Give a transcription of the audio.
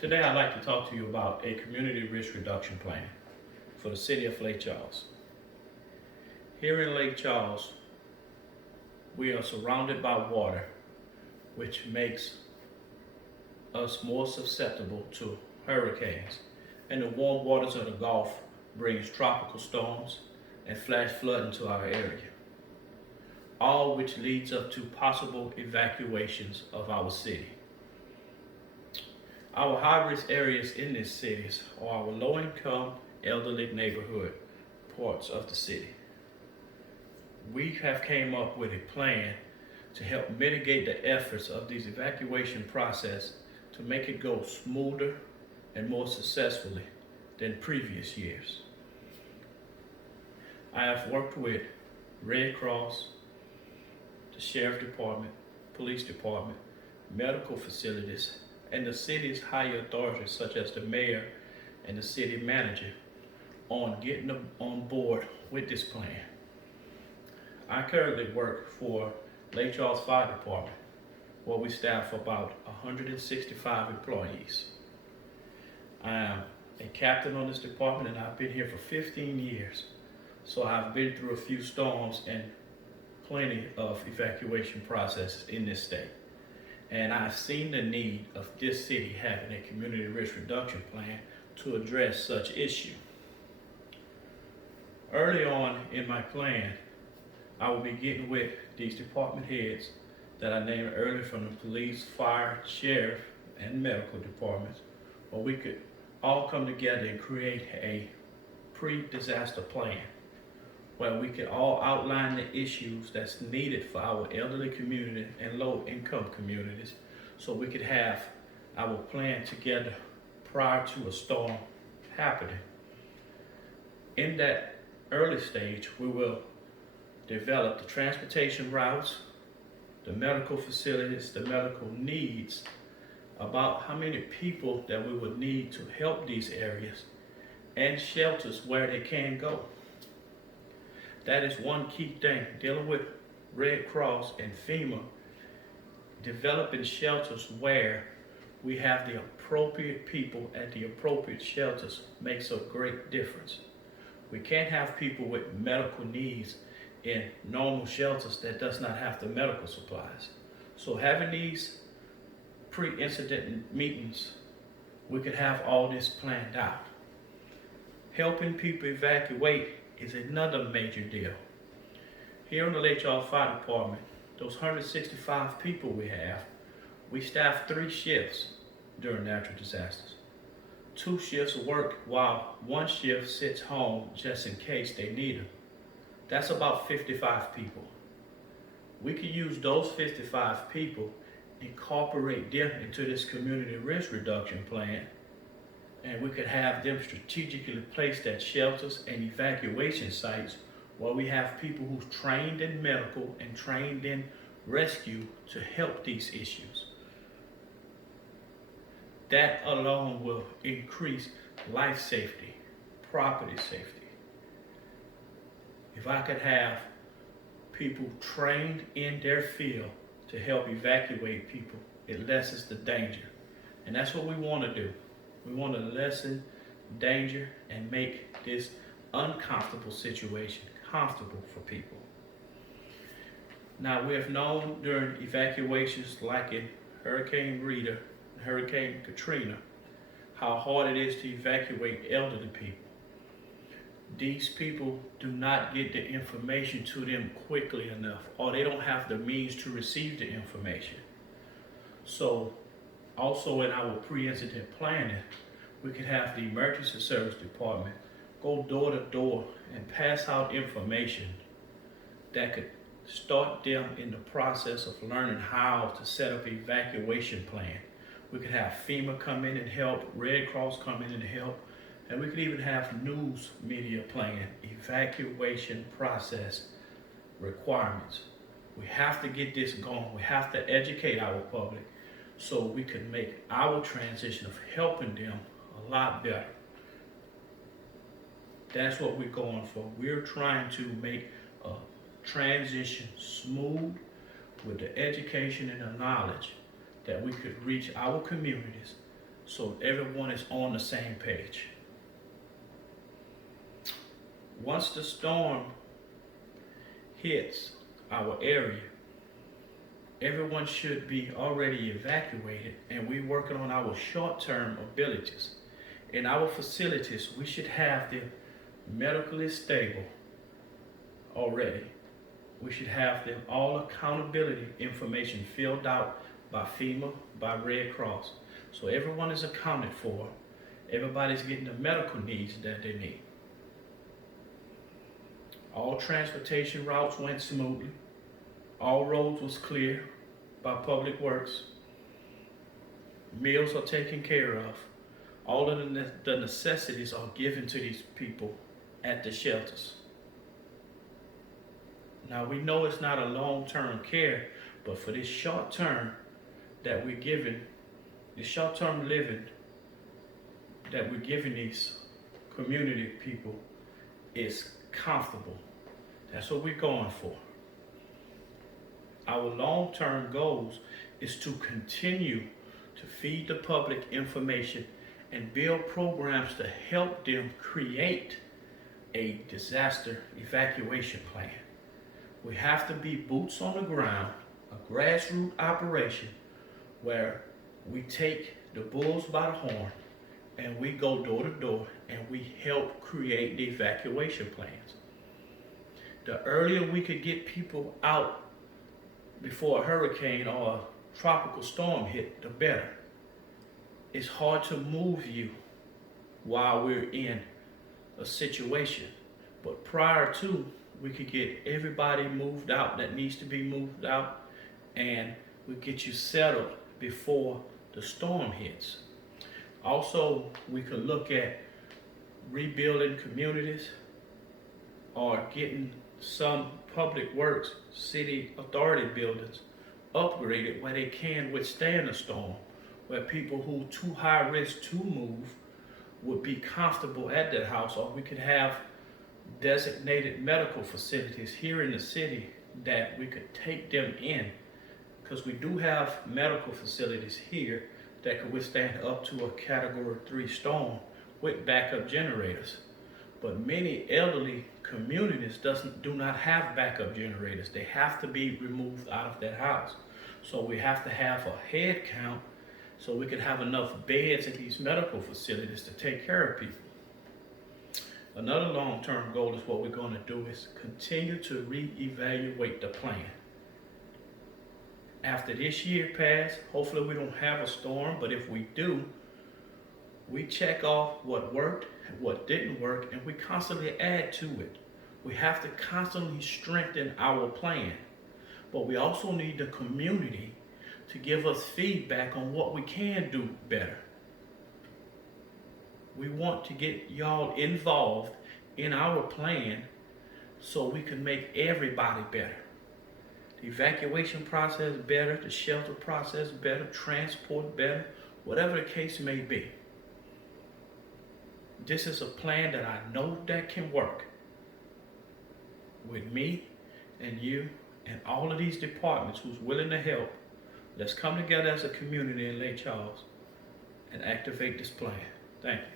Today I'd like to talk to you about a community risk reduction plan for the city of Lake Charles. Here in Lake Charles, we are surrounded by water, which makes us more susceptible to hurricanes. And the warm waters of the Gulf brings tropical storms and flash flood into our area, all which leads up to possible evacuations of our city. Our high-risk areas in this city are our low-income, elderly neighborhood parts of the city. We have came up with a plan to help mitigate the efforts of these evacuation process to make it go smoother and more successfully than previous years. I have worked with Red Cross, the Sheriff Department, Police Department, medical facilities, and the city's higher authorities such as the mayor and the city manager on getting them on board with this plan. I currently work for Lake Charles Fire Department, where we staff about 165 employees. I am a captain on this department and I've been here for 15 years. So I've been through a few storms and plenty of evacuation processes in this state. And I've seen the need of this city having a community risk reduction plan to address such issue. Early on in my plan, I will be getting with these department heads that I named earlier from the police, fire, sheriff, and medical departments, where we could all come together and create a pre-disaster plan where we could all outline the issues that's needed for our elderly community and low-income communities so we could have our plan together prior to a storm happening. In that early stage, we will develop the transportation routes, the medical facilities, the medical needs, about how many people that we would need to help these areas, and shelters where they can go. That is one key thing, dealing with Red Cross and FEMA, developing shelters where we have the appropriate people at the appropriate shelters makes a great difference. We can't have people with medical needs in normal shelters that does not have the medical supplies. So having these pre-incident meetings, we could have all this planned out. Helping people evacuate is another major deal. Here in the Lake Charles Fire Department, those 165 people we staff 3 shifts during natural disasters. 2 shifts work while 1 shift sits home just in case they need them. That's about 55 people. We could use those 55 people, incorporate them into this community risk reduction plan, and we could have them strategically placed at shelters and evacuation sites where we have people who's trained in medical and trained in rescue to help these issues. That alone will increase life safety, property safety. If I could have people trained in their field to help evacuate people, it lessens the danger. And that's what we want to do. We want to lessen danger and make this uncomfortable situation comfortable for people. Now, we have known during evacuations like in Hurricane Rita, Hurricane Katrina, how hard it is to evacuate elderly people. These people do not get the information to them quickly enough, or they don't have the means to receive the information. So also in our pre-incident planning, we could have the emergency service department go door to door and pass out information that could start them in the process of learning how to set up an evacuation plan. We could have FEMA come in and help, Red Cross come in and help, and we could even have news media playing evacuation process requirements. We have to get this going. We have to educate our public so we can make our transition of helping them a lot better. That's what we're going for. We're trying to make a transition smooth with the education and the knowledge that we could reach our communities so everyone is on the same page. Once the storm hits our area, everyone should be already evacuated, and we're working on our short-term abilities. In our facilities, we should have them medically stable already. We should have them all accountability information filled out by FEMA, by Red Cross. So everyone is accounted for. Everybody's getting the medical needs that they need. All transportation routes went smoothly. All roads was clear by Public Works. Meals are taken care of. All of the necessities are given to these people at the shelters. Now we know it's not a long-term care, but for this short term that we're giving, the short-term living that we're giving these community people is comfortable. That's what we're going for. Our long-term goals is to continue to feed the public information and build programs to help them create a disaster evacuation plan. We have to be boots on the ground, a grassroots operation where we take the bulls by the horn and we go door to door and we help create the evacuation plans. The earlier we could get people out before a hurricane or a tropical storm hit, the better. It's hard to move you while we're in a situation, but prior to, we could get everybody moved out that needs to be moved out, and we get you settled before the storm hits. Also, we could look at rebuilding communities or getting some public works, city authority buildings upgraded where they can withstand a storm, where people who too high risk to move would be comfortable at that house, or we could have designated medical facilities here in the city that we could take them in, because we do have medical facilities here that could withstand up to a Category 3 storm with backup generators. But many elderly communities do not have backup generators. They have to be removed out of that house. So we have to have a head count so we can have enough beds in these medical facilities to take care of people. Another long-term goal is what we're going to do is continue to reevaluate the plan. After this year passes, hopefully we don't have a storm, but if we do, we check off what worked and what didn't work, and we constantly add to it. We have to constantly strengthen our plan, but we also need the community to give us feedback on what we can do better. We want to get y'all involved in our plan so we can make everybody better. The evacuation process better, the shelter process better, transport better, whatever the case may be. This is a plan that I know that can work with me and you and all of these departments who's willing to help. Let's come together as a community in Lake Charles and activate this plan. Thank you.